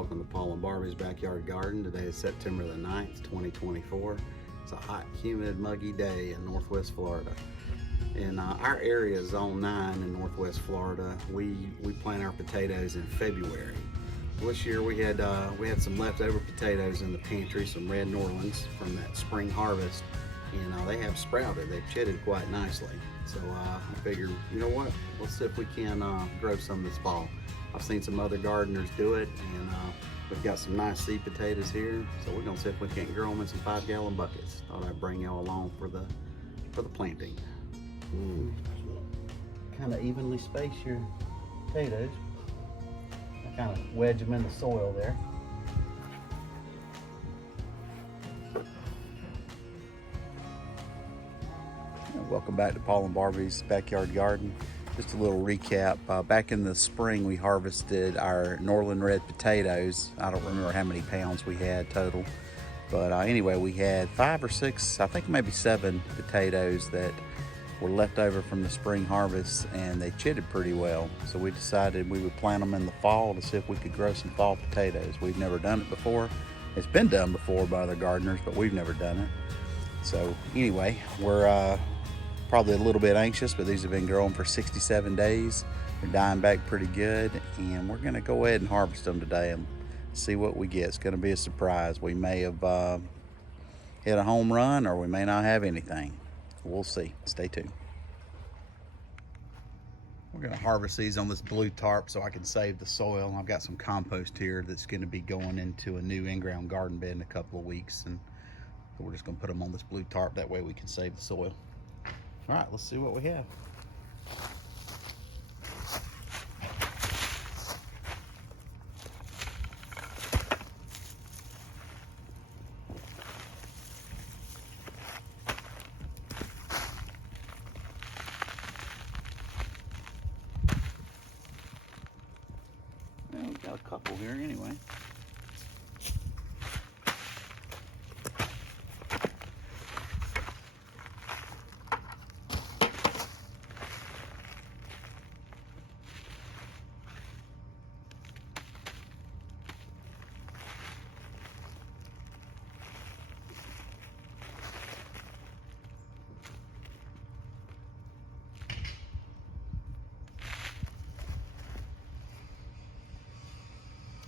welcome to Paul and Barbie's Backyard Garden. Today is September the 9th, 2024. It's a hot, humid, muggy day in Northwest Florida. In our area, Zone 9 in Northwest Florida, we plant our potatoes in February. This year we had some leftover potatoes in the pantry, some red Norlands from that spring harvest, and they have sprouted. They've chitted quite nicely. So I figured, you know what, let's see if we can grow some this fall. I've seen some other gardeners do it, and we've got some nice seed potatoes here, so we're gonna see if we can't grow them in some 5-gallon buckets. Thought I'd bring y'all along for the planting. Kind of evenly space your potatoes. I kind of wedge them in the soil there. Welcome back to Paul and Barbie's Backyard Garden. Just a little recap. Back in the spring, we harvested our Norland red potatoes. I don't remember how many pounds we had total, but anyway, we had 5 or 6, I think maybe 7 potatoes that were left over from the spring harvest, and they chitted pretty well. So we decided we would plant them in the fall to see if we could grow some fall potatoes. We've never done it before. It's been done before by other gardeners, but we've never done it. So anyway, we're probably a little bit anxious, but these have been growing for 67 days. They're dying back pretty good, and we're gonna go ahead and harvest them today and see what we get. It's gonna be a surprise. We may have hit a home run, or we may not have anything. We'll see. Stay tuned. We're gonna harvest these on this blue tarp so I can save the soil. I've got some compost here that's gonna be going into a new in-ground garden bed in a couple of weeks, and we're just gonna put them on this blue tarp. That way we can save the soil. All right, let's see what we have. Well, we've got a couple here anyway.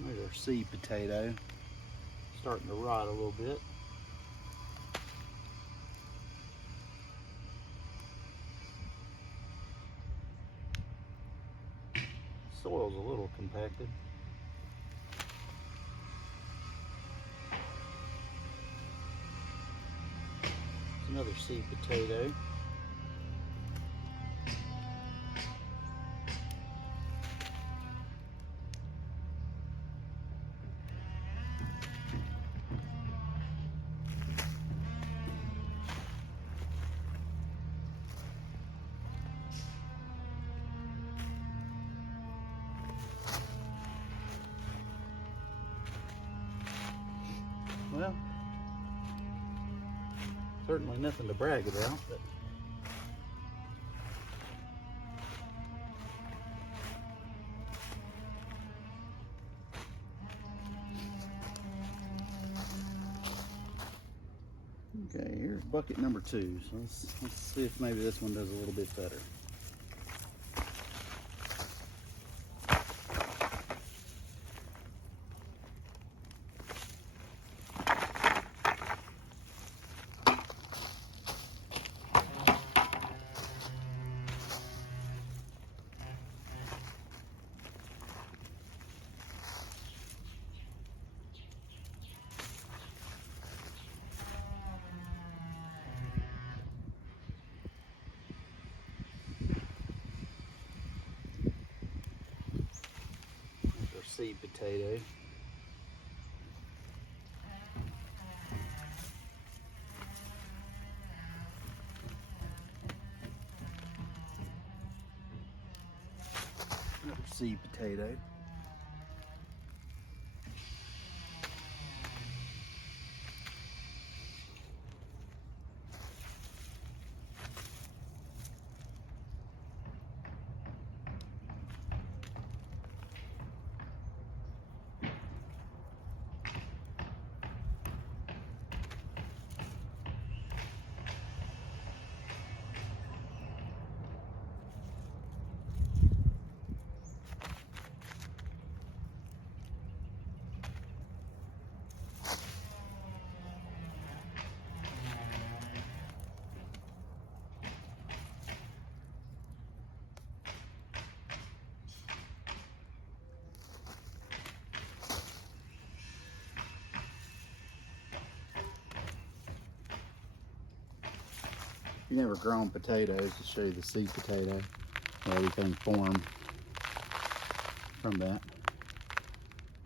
There's our seed potato, starting to rot a little bit. Soil's a little compacted. It's another seed potato. Well, certainly nothing to brag about, but okay, here's bucket number 2. So let's see if maybe this one does a little bit better. Seed potato. Another seed potato. you never grown potatoes, to show you the seed potato, everything formed from that.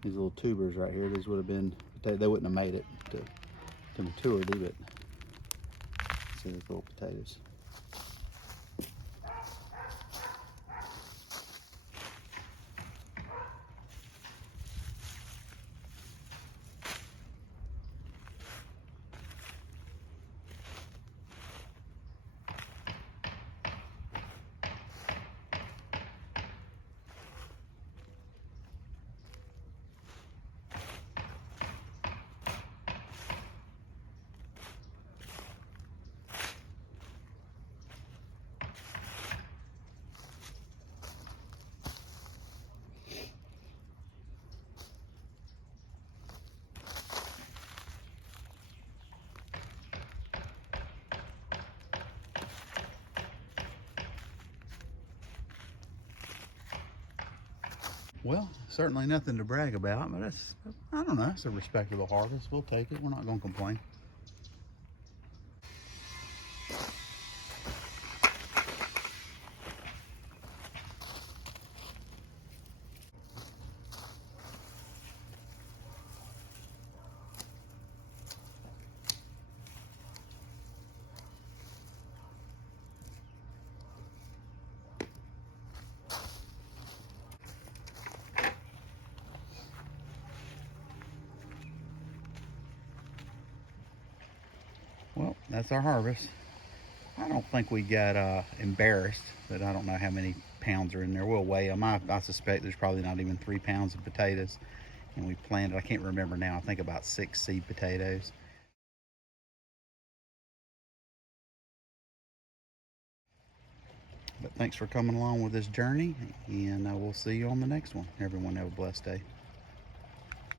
These little tubers right here, these would have been potato. They wouldn't have made it to maturity, but see these little potatoes. Well, certainly nothing to brag about, but it's, I don't know, it's a respectable harvest. We'll take it. We're not going to complain. Well, that's our harvest. I don't think we got embarrassed, but I don't know how many pounds are in there. We'll weigh them. I suspect there's probably not even 3 pounds of potatoes. And we planted, I can't remember now, I think about 6 seed potatoes. But thanks for coming along with this journey, and we'll see you on the next one. Everyone have a blessed day.